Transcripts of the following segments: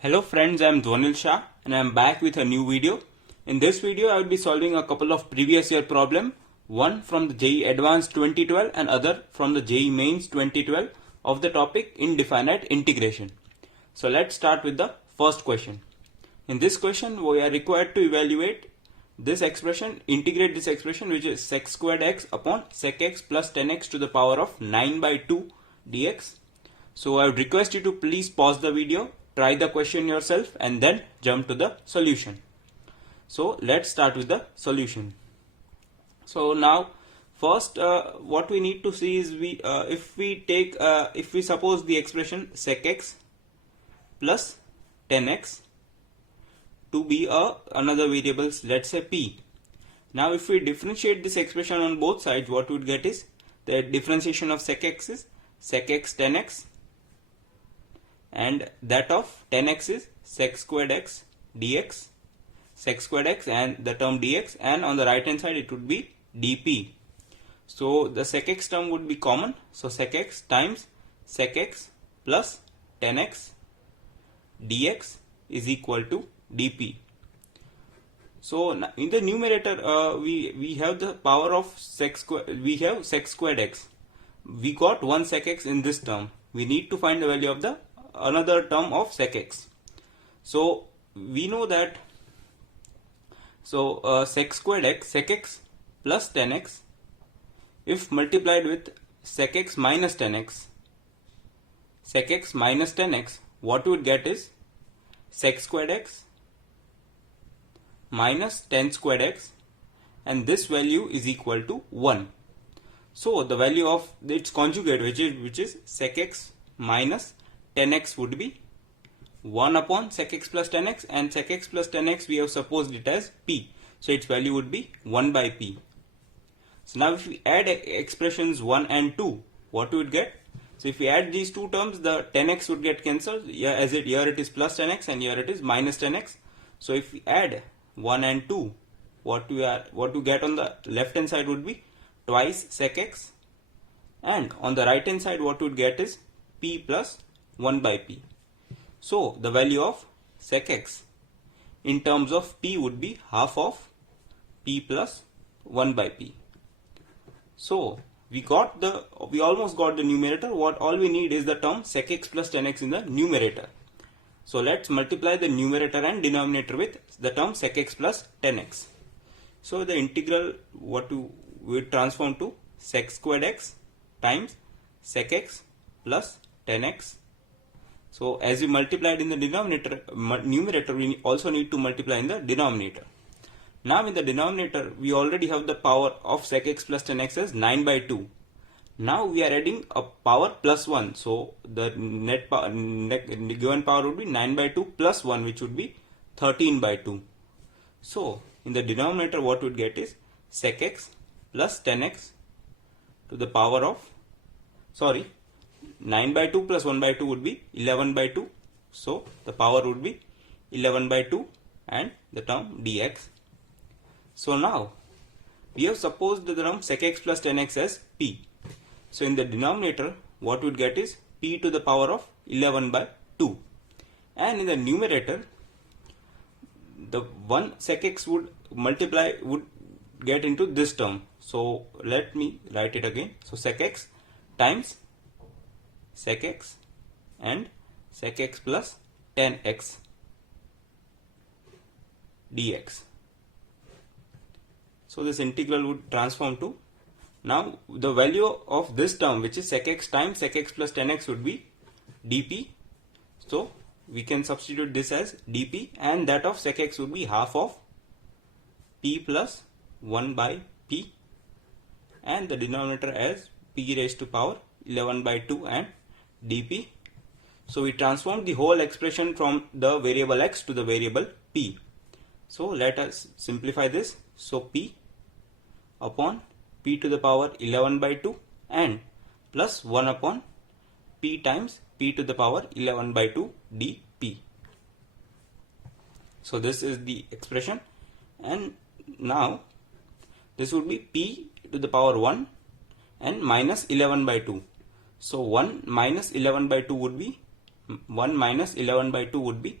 Hello friends, I am Dhwanil Shah and I am back with a new video. In this video, I will be solving a couple of previous year problem, one from the JEE Advanced 2012 and other from the JEE Mains 2012 of the topic Indefinite Integration. So let's start with the first question. In this question, we are required to evaluate this expression, integrate this expression which is sec squared x upon sec x plus 10x to the power of 9 by 2 dx. So I would request you to please pause the video, try the question yourself and then jump to the solution. So let's start with the solution. So now first what we need to see is if we suppose the expression sec x plus 10x to be another variables, let's say p. Now if we differentiate this expression on both sides, what we would get is the differentiation of sec x is sec x 10x and that of 10x is sec squared x dx, sec squared x and the term dx, and on the right hand side it would be dp. So the sec x term would be common, so sec x times sec x plus 10x dx is equal to dp. So in the numerator we have the power of sec squared x. We got one sec x in this term. We need to find the value of the another term of sec x. So we know that sec squared x, sec x plus 10x, if multiplied with sec x minus 10x, sec x minus 10x, what we would get is sec squared x minus 10 squared x, and this value is equal to 1. So the value of its conjugate, which is sec x minus 10x, would be 1 upon sec x plus 10x, and sec x plus 10x we have supposed it as p, so its value would be 1 by p. So now if we add expressions 1 and 2, what we would get? So if we add these two terms, the 10x would get cancelled. Here it is plus 10x and here it is minus 10x. So if we add 1 and 2, what we get on the left hand side would be twice sec x, and on the right hand side what we would get is p plus 1 by p. So the value of sec x in terms of p would be half of p plus 1 by p. So we almost got the numerator. All we need is the term sec x plus 10x in the numerator. So let's multiply the numerator and denominator with the term sec x plus 10x. So the integral we transform to sec squared x times sec x plus 10x. So as we multiplied in the numerator, we also need to multiply in the denominator. Now in the denominator, we already have the power of sec x plus 10x as 9 by 2. Now we are adding a power plus 1. So the given power would be 9 by 2 plus 1, which would be 13 by 2. So in the denominator, what we would get is sec x plus 10x to the power of, 9 by 2 plus 1 by 2 would be 11 by 2. So the power would be 11 by 2 and the term dx. So now we have supposed the term sec x plus 10x as p. So in the denominator, what we would get is p to the power of 11 by 2. And in the numerator, the 1 sec x would get into this term. So let me write it again. So sec x times sec x and sec x plus 10x dx. So this integral would transform to, now the value of this term, which is sec x times sec x plus 10x, would be dp. So we can substitute this as dp, and that of sec x would be half of p plus 1 by p, and the denominator as p raised to power 11 by 2 and dp. So we transformed the whole expression from the variable x to the variable p. So let us simplify this. So p upon p to the power 11 by 2 and plus 1 upon p times p to the power 11 by 2 dp. So this is the expression, and now this would be p to the power 1 and minus 11 by 2. So 1 minus 11 by 2 would be 1 minus 11 by 2 would be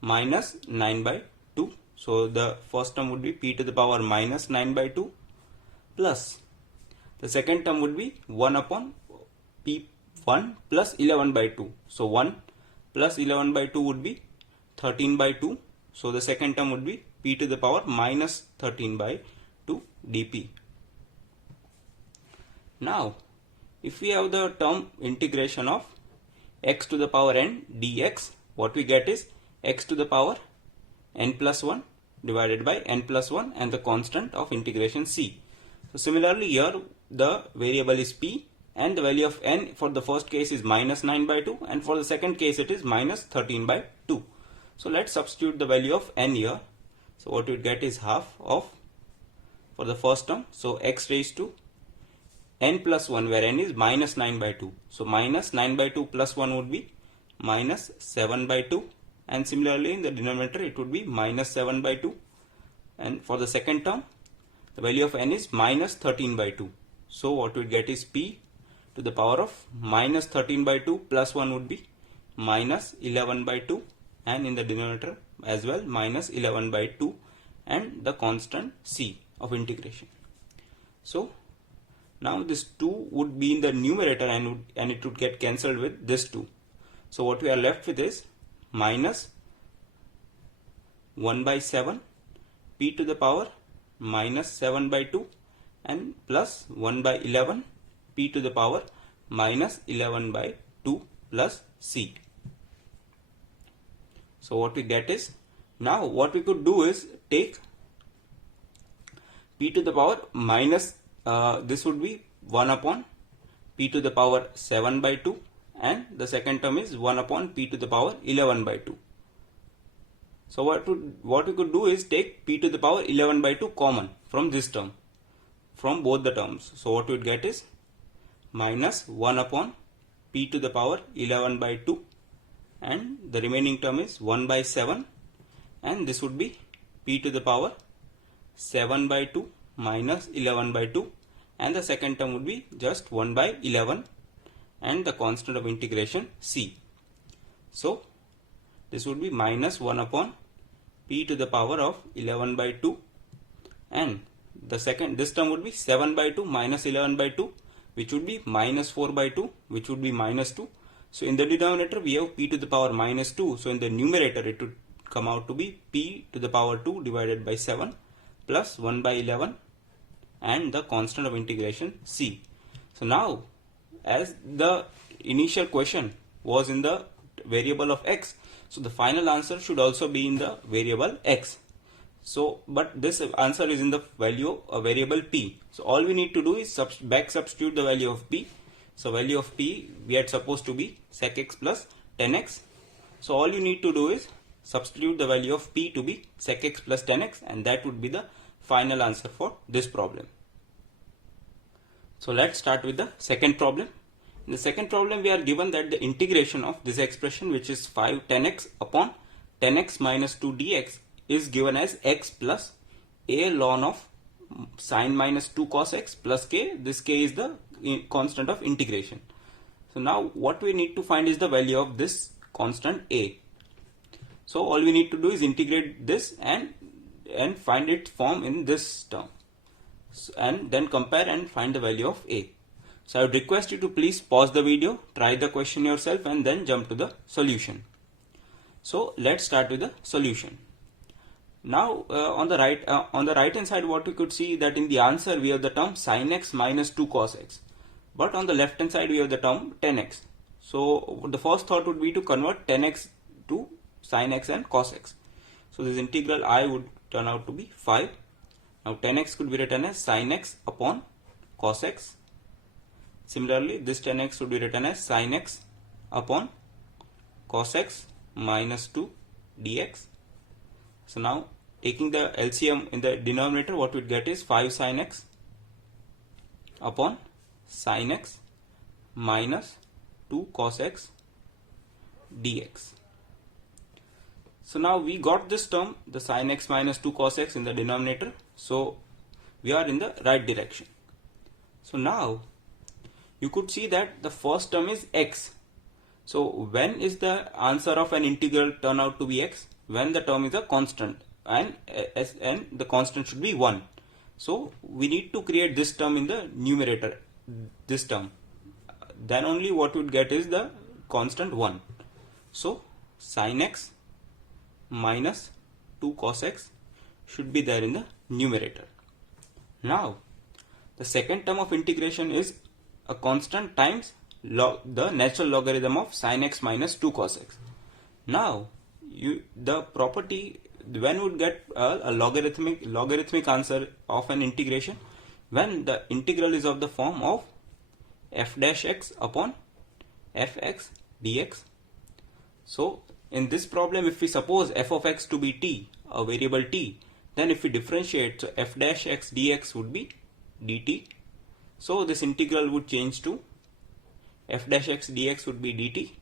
minus 9 by 2. So the first term would be p to the power minus 9 by 2 plus the second term would be 1 upon p1 plus 11 by 2. So 1 plus 11 by 2 would be 13 by 2. So the second term would be p to the power minus 13 by 2 dp. Now if we have the term integration of x to the power n dx, what we get is x to the power n plus 1 divided by n plus 1 and the constant of integration c. So similarly here the variable is p and the value of n for the first case is minus 9 by 2 and for the second case it is minus 13 by 2. So let's substitute the value of n here. So what we get is half of, for the first term, so x raised to n plus 1 where n is minus 9 by 2. So minus 9 by 2 plus 1 would be minus 7 by 2, and similarly in the denominator it would be minus 7 by 2, and for the second term the value of n is minus 13 by 2. So what we get is p to the power of minus 13 by 2 plus 1 would be minus 11 by 2, and in the denominator as well minus 11 by 2 and the constant c of integration. So now this 2 would be in the numerator and it would get cancelled with this 2. So what we are left with is minus 1 by 7 p to the power minus 7 by 2 and plus 1 by 11 p to the power minus 11 by 2 plus c. So what we get is, now what we could do is take p to the power minus this would be 1 upon p to the power 7 by 2 and the second term is 1 upon p to the power 11 by 2. So what we could do is take p to the power 11 by 2 common from this term, from both the terms. So what we would get is minus 1 upon p to the power 11 by 2 and the remaining term is 1 by 7, and this would be p to the power 7 by 2 minus 11 by 2, and the second term would be just 1 by 11 and the constant of integration c. So this would be minus 1 upon p to the power of 11 by 2, and this term would be 7 by 2 minus 11 by 2, which would be minus 4 by 2, which would be minus 2. So in the denominator we have p to the power minus 2. So in the numerator it would come out to be p to the power 2 divided by 7 plus 1 by 11 and the constant of integration c. So now as the initial question was in the variable of x, so the final answer should also be in the variable x. So but this answer is in the value of variable p. So all we need to do is back substitute the value of p. So value of p we had supposed to be sec x plus 10x. So all you need to do is substitute the value of p to be sec x plus 10x, and that would be the final answer for this problem. So let's start with the second problem. In the second problem we are given that the integration of this expression, which is 5 10x upon 10x minus 2 dx, is given as x plus a ln of sine minus 2 cos x plus k. This k is the constant of integration. So now what we need to find is the value of this constant a. So all we need to do is integrate this and find its form in this term, and then compare and find the value of a. So I would request you to please pause the video, try the question yourself, and then jump to the solution. So let's start with the solution. Now on the right hand side, what we could see that in the answer we have the term sin x minus 2 cos x, but on the left hand side we have the term 10x. So the first thought would be to convert 10x to sin x and cos x. So this integral I would turn out to be 5. Now 10x could be written as sin x upon cos x. Similarly, this 10x would be written as sin x upon cos x minus 2 dx. So now taking the LCM in the denominator, what we get is 5 sin x upon sin x minus 2 cos x dx. So now we got this term, the sin x minus 2 cos x, in the denominator. So we are in the right direction. So now you could see that the first term is x. So when is the answer of an integral turn out to be x? When the term is a constant and the constant should be 1. So we need to create this term in the numerator, this term. Then only what we would get is the constant 1. So sin x minus 2 cos x should be there in the numerator. Now the second term of integration is a constant times the natural logarithm of sin x minus 2 cos x. Now the property, when we would get a logarithmic answer of an integration, when the integral is of the form of f dash x upon fx dx. So in this problem, if we suppose f of x to be t, a variable t, then if we differentiate, so f dash x dx would be dt. So this integral would change to f dash x dx would be dt,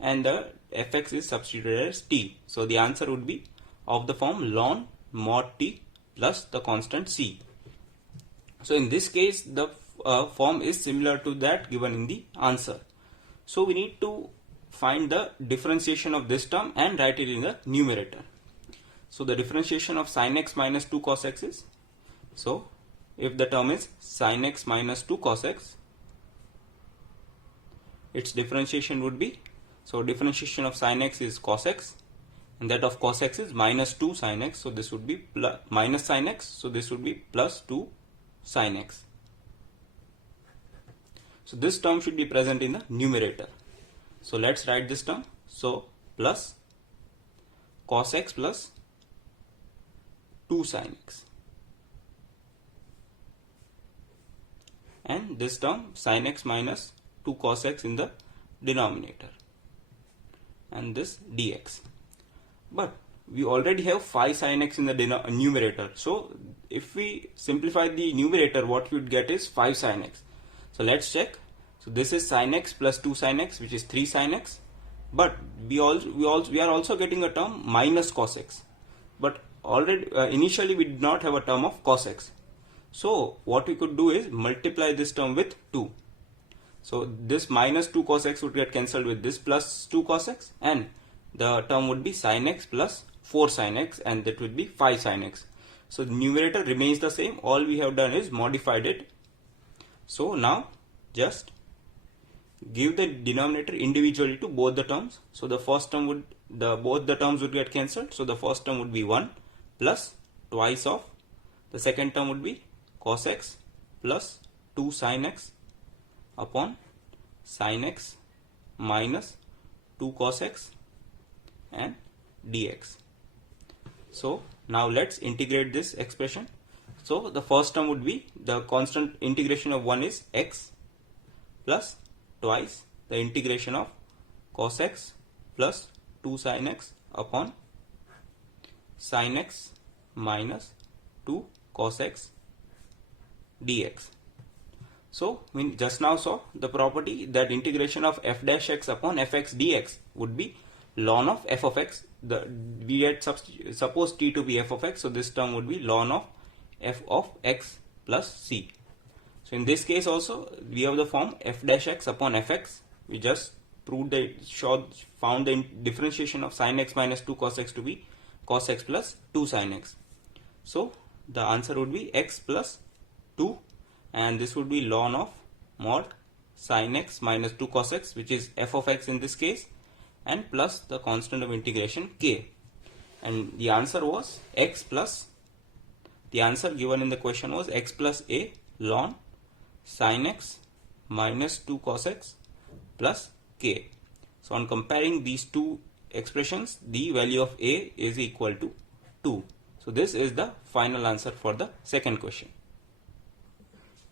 and the fx is substituted as t. So the answer would be of the form ln mod t plus the constant c. So in this case, the form is similar to that given in the answer. So we need to find the differentiation of this term and write it in the numerator. So the differentiation of sin x minus 2 cos x is, so if the term is sin x minus 2 cos x, its differentiation would be, so differentiation of sin x is cos x, and that of cos x is minus 2 sin x, so this would be plus, minus sin x, so this would be plus 2 sin x. So this term should be present in the numerator. So let's write this term. So plus cos x plus 2 sin x, and this term sin x minus 2 cos x in the denominator, and this dx. But we already have 5 sin x in the numerator. So if we simplify the numerator, what we would get is 5 sin x. So let's check. So this is sin x plus 2 sin x, which is 3 sin x. But we are also getting a term minus cos x. But already initially we did not have a term of cos x. So what we could do is multiply this term with 2. So this minus 2 cos x would get cancelled with this plus 2 cos x, and the term would be sin x plus 4 sin x, and that would be 5 sin x. So the numerator remains the same. All we have done is modified it. So now just give the denominator individually to both the terms. So the first term would, both the terms would get cancelled. So the first term would be 1 plus twice of, the second term would be cos x plus 2 sin x upon sin x minus 2 cos x and dx. So now let's integrate this expression. So the first term would be, the constant integration of 1 is x plus twice the integration of cos x plus 2 sin x upon sin x minus 2 cos x dx. So we just now saw the property that integration of f dash x upon fx dx would be ln of f of x. We had supposed t to be f of x, so this term would be ln of f of x plus c. So in this case also we have the form f dash x upon fx. We just proved found the differentiation of sin x minus 2 cos x to be cos x plus 2 sin x. So the answer would be x plus 2, and this would be ln of mod sin x minus 2 cos x, which is f of x in this case, and plus the constant of integration k. And the answer was x plus, the answer given in the question was x plus a ln sin x minus 2 cos x plus k. So on comparing these two expressions, the value of a is equal to 2. So this is the final answer for the second question.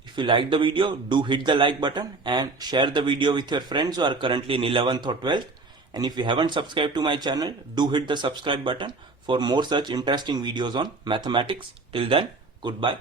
If you like the video, do hit the like button and share the video with your friends who are currently in 11th or 12th. And if you haven't subscribed to my channel, do hit the subscribe button for more such interesting videos on mathematics. Till then, goodbye.